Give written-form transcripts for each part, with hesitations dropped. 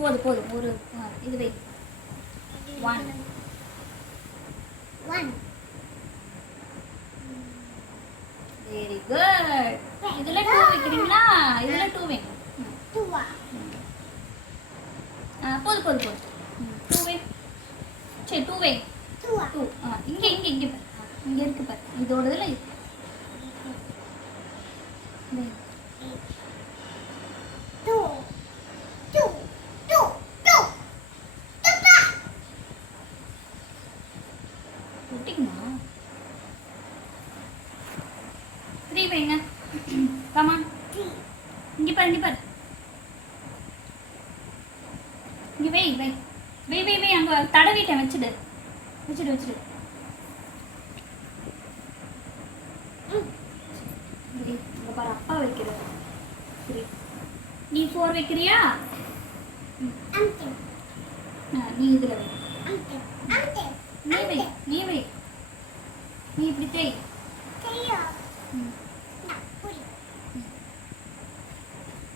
போதும் போதும் ஒரு இது வை 1 1 வெரி குட் இதுல 2 வைக்கிறீங்களா இதுல 2 வைங்க 2 போதும் போதும் போதும் 2 வை சரி 2 வை 2 இங்க இங்க இங்க பாரு இங்க இருக்கு பாரு இதோடதுல இது வை. 2 2 2 2 ஒட்டிக்குமா 3 வைங்க கம் ஆன் 3 இங்க பாரு இங்க பாரு இங்க வை வை வை வை வை அங்க தடவிட்டேன் வச்சிடு வச்சிடு வச்சிடு இங்க பாரு அப்பா வைக்கிறாரு 3 நீ 4 வைக்கிறியா அம்டி நீ இதுல வை அம்டி அம்டி நீ வை நீ வை நீ இப்படி தேய் கையா புடி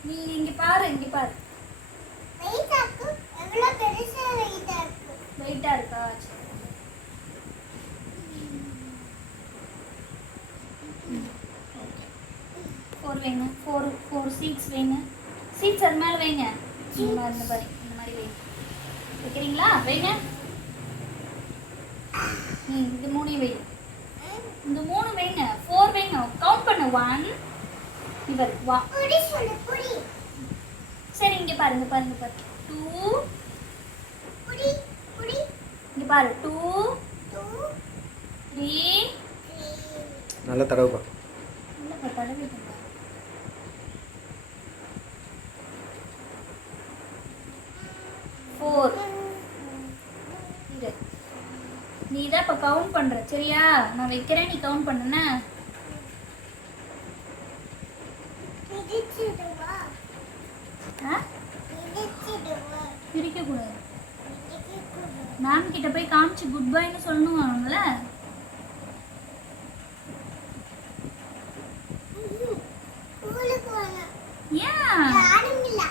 நீ இங்க பாரு வெயிட்டாக்கு எவ்வளவு பெருசா வெயிட்டா இருக்கு வெயிட்டா இருக்கா சரி. Okay. 4 வைங்க 4 சீட்ஸ் வைங்க சீட்ஸ் அது மேல வைங்க இந்த மாதிரி வைங்க வைக்கிறீங்களா வைங்க இந்த 3 வை இந்த 3 வைங்க 4 வைங்க கவுண்ட் பண்ணு 1 இவர் புடி சொல்லு புடி சரி இங்க பாருங்க 2 புடி புடி இங்க பாரு 2 2 3 நல்ல தடவை இல்ல தடவிட்டேன் 4 இரு நீ தான் இப்ப கவுண்ட் பண்ற சரியா நான் வைக்கிறேன் நீ கவுண்ட் பண்ணுன பிடிச்சிடுவா ஆ பிடிச்சிடுவா பிரிக்க கூடாது மேம் கிட்ட போய் காமிச்சு குட் பைன்னு சொல்லணும் அவங்கள ஸ்கூலுக்கு வாங்க ஏன் யாரும் இல்ல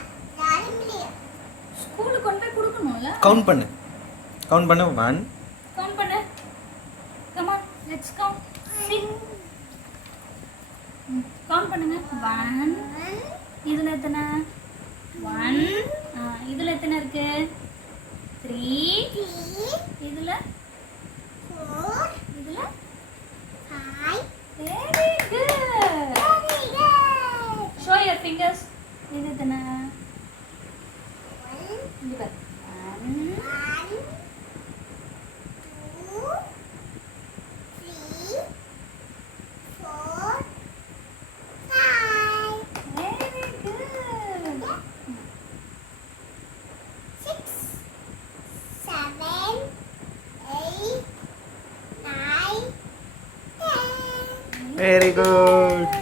ஸ்கூலுக்கு கொண்டு போய் கொடுக்கணும்ல கவுண்ட் பண்ணு 1 கவுண்ட் பண்ணு come on let's count count பண்ணுங்க 1 இதுல எத்தனை 1 இதுல எத்தனை இருக்கு 3 இதுல 4 இதுல 5 very good very good show your fingers இது எத்தனை 1 இங்க பாரு 1 2 3 4 5 வெரி குட் 6 7 8 9 10 வெரி குட்